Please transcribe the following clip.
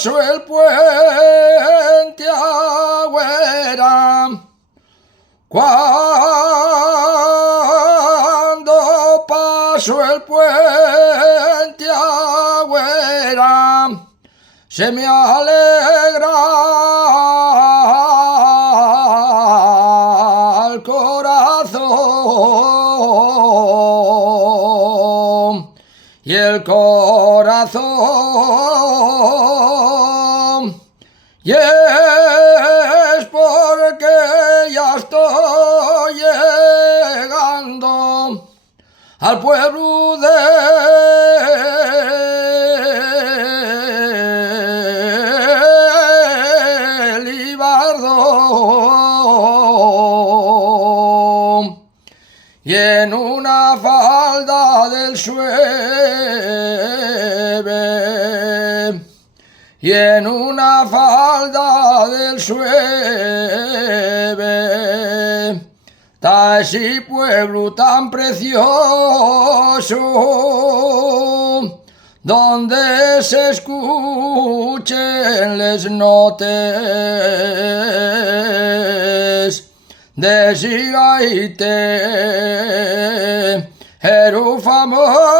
paso el puente Agüera, cuando paso el puente Agüera, se me alegra el corazón, y el corazón, y es porque ya estoy llegando al pueblo de Libardo, y en una falda del Sueve, y en una falda del Sueve, está ese pueblo tan precioso, donde se escuchen les notes de Sigaite, el famoso